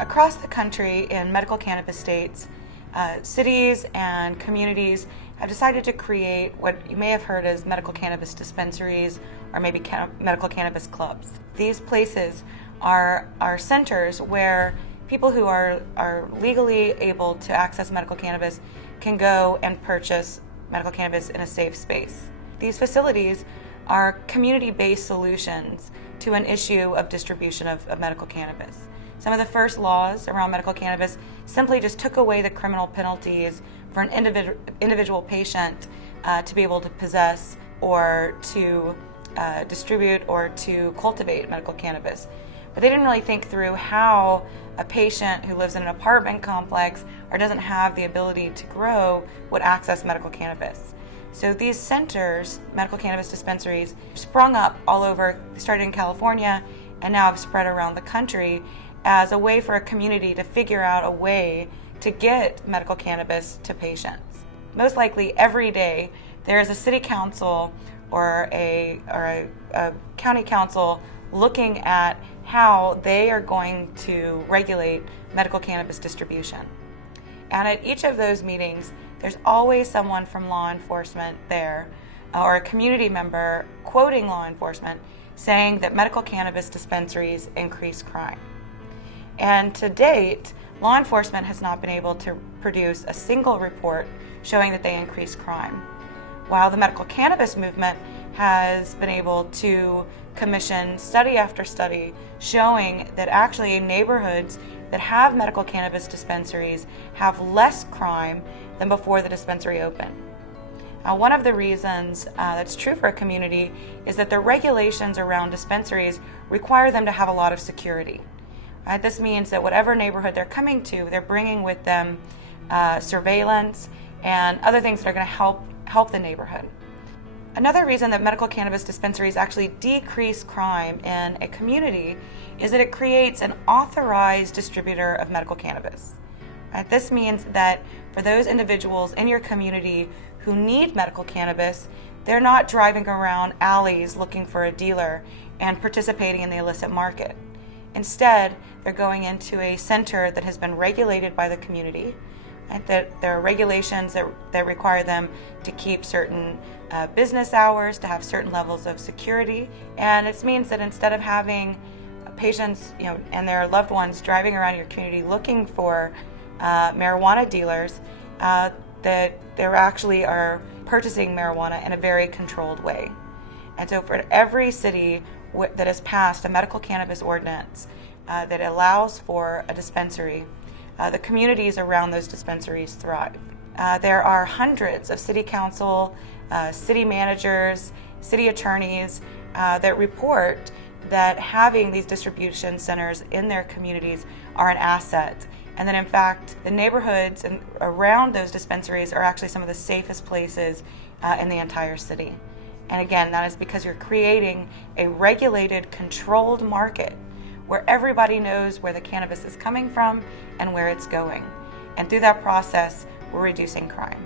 Across the country in medical cannabis states, cities and communities have decided to create what you may have heard as medical cannabis dispensaries or maybe medical cannabis clubs. These places are centers where people who are legally able to access medical cannabis can go and purchase medical cannabis in a safe space. These facilities are community-based solutions to an issue of distribution of medical cannabis. Some of the first laws around medical cannabis simply just took away the criminal penalties for an individual patient to be able to possess or to distribute or to cultivate medical cannabis. But they didn't really think through how a patient who lives in an apartment complex or doesn't have the ability to grow would access medical cannabis. So these centers, medical cannabis dispensaries, sprung up all over, started in California and now have spread around the country as a way for a community to figure out a way to get medical cannabis to patients. Most likely every day there is a city council or a county council looking at how they are going to regulate medical cannabis distribution. And at each of those meetings, there's always someone from law enforcement there or a community member quoting law enforcement saying that medical cannabis dispensaries increase crime. And to date, law enforcement has not been able to produce a single report showing that they increase crime, while the medical cannabis movement has been able to commission study after study showing that actually neighborhoods that have medical cannabis dispensaries have less crime than before the dispensary opened. Now, one of the reasons that's true for a community is that the regulations around dispensaries require them to have a lot of security. This means that whatever neighborhood they're coming to, they're bringing with them surveillance and other things that are going to help the neighborhood. Another reason that medical cannabis dispensaries actually decrease crime in a community is that it creates an authorized distributor of medical cannabis. This means that for those individuals in your community who need medical cannabis, they're not driving around alleys looking for a dealer and participating in the illicit market. Instead, they're going into a center that has been regulated by the community, and that there are regulations that require them to keep certain business hours, to have certain levels of security. And it means that instead of having patients, and their loved ones driving around your community looking for marijuana dealers, that they actually are purchasing marijuana in a very controlled way. And so for every city that has passed a medical cannabis ordinance that allows for a dispensary, the communities around those dispensaries thrive. There are hundreds of city council, city managers, city attorneys that report that having these distribution centers in their communities are an asset, and that in fact the neighborhoods around those dispensaries are actually some of the safest places in the entire city. And again, that is because you're creating a regulated, controlled market where everybody knows where the cannabis is coming from and where it's going. And through that process, we're reducing crime.